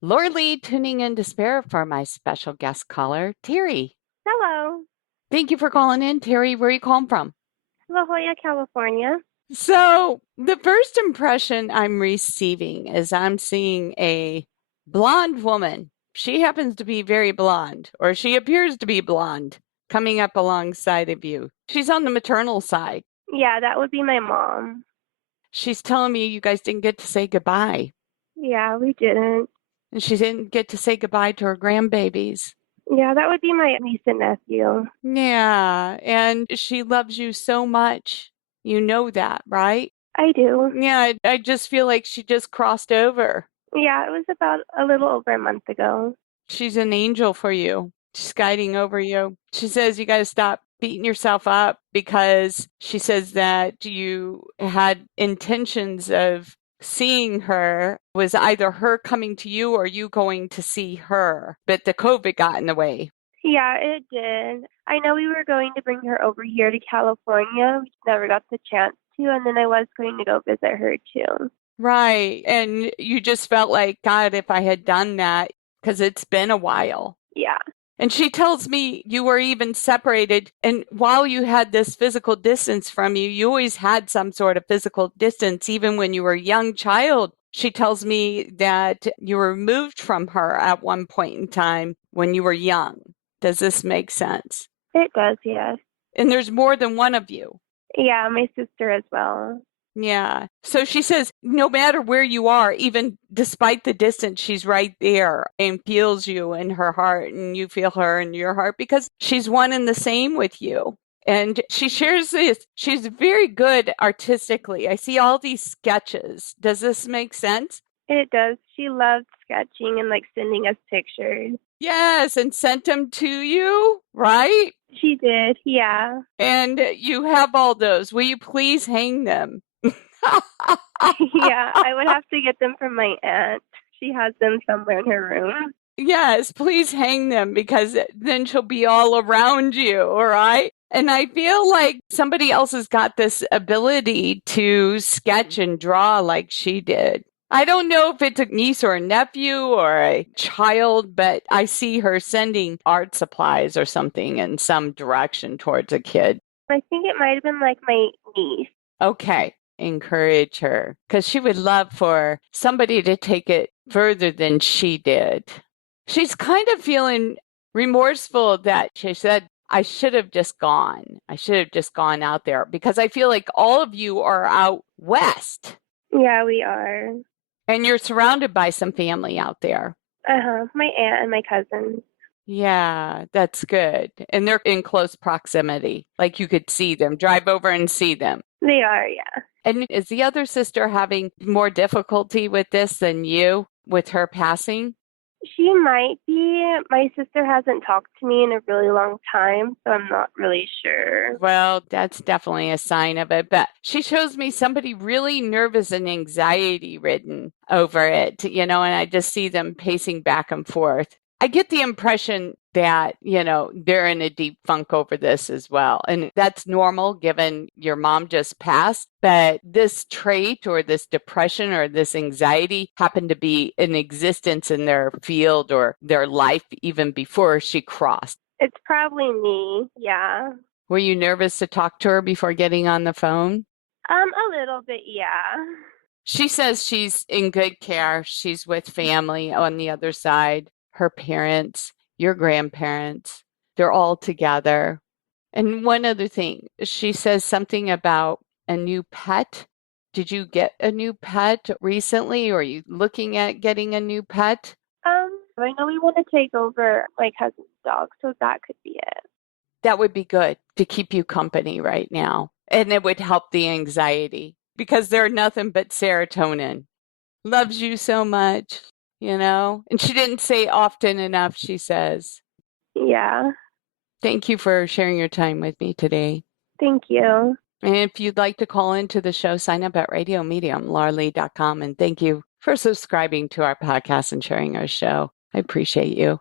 Laura Lee tuning in to spare for my special guest caller, Teri. Hello, Thank you for calling in, Teri. Where are you calling from? La Jolla, California. So, the first impression I'm receiving is I'm seeing a blonde woman. She happens to be very blonde, or she appears to be blonde, coming up alongside of you. She's on the maternal side. Yeah, that would be my mom. She's telling me you guys didn't get to say goodbye, Yeah, we didn't. and she didn't get to say goodbye to her grandbabies. Yeah, that would be my niece and nephew. Yeah, and she loves you so much. You know that, right? I do. Yeah, I just feel like she just crossed over. Yeah, it was about a little over a month ago. She's an angel for you. She's guiding over you. She says you got to stop beating yourself up because she says that you had intentions of seeing her was either her coming to you or you going to see her, but the COVID got in the way. Yeah, it did. I know we were going to bring her over here to California. We just never got the chance to, and then I was going to go visit her too. Right. And you just felt like, God, if I had done that, because it's been a while. Yeah. And she tells me you were even separated. And while you had this physical distance from you, you always had some sort of physical distance, even when you were a young child. She tells me that you were removed from her at one point in time when you were young. Does this make sense? It does, yes. And there's more than one of you. Yeah, my sister as well. Yeah. So she says, no matter where you are, even despite the distance, she's right there and feels you in her heart and you feel her in your heart because she's one and the same with you. And she shares this. She's very good artistically. I see all these sketches. Does this make sense? It does. She loves sketching and like sending us pictures. Yes, and sent them to you, right? She did, yeah. And you have all those. Will you please hang them? Yeah, I would have to get them from my aunt. She has them somewhere in her room. Yes, please hang them because then she'll be all around you, all right? And I feel like somebody else has got this ability to sketch and draw like she did. I don't know if it's a niece or a nephew or a child, but I see her sending art supplies or something in some direction towards a kid. I think it might have been like my niece. Okay, encourage her because she would love for somebody to take it further than she did. She's kind of feeling remorseful that she said, I should have just gone. I should have just gone out there because I feel like all of you are out west Yeah, we are. and you're surrounded by some family out there. Uh-huh. My aunt and my cousin. Yeah, that's good. And they're in close proximity. Like you could see them, drive over and see them. They are, yeah. And is the other sister having more difficulty with this than you with her passing? She might be. My sister hasn't talked to me in a really long time, so I'm not really sure. Well, that's definitely a sign of it. But she shows me somebody really nervous and anxiety ridden over it, and I just see them pacing back and forth. I get the impression that, they're in a deep funk over this as well. And that's normal given your mom just passed. But this trait or this depression or this anxiety happened to be in existence in their field or their life even before she crossed. It's probably me, yeah. Were you nervous to talk to her before getting on the phone? A little bit, yeah. She says she's in good care. She's with family on the other side, her parents, your grandparents. They're all together. And one other thing, she says something about a new pet. Did you get a new pet recently, or are you looking at getting a new pet? I know we want to take over my cousin's dog, so that could be it. That would be good to keep you company right now. And it would help the anxiety because they're nothing but serotonin. Loves you so much, And she didn't say often enough, she says. Yeah. Thank you for sharing your time with me today. Thank you. And if you'd like to call into the show, sign up at radiomediumlarlee.com. And thank you for subscribing to our podcast and sharing our show. I appreciate you.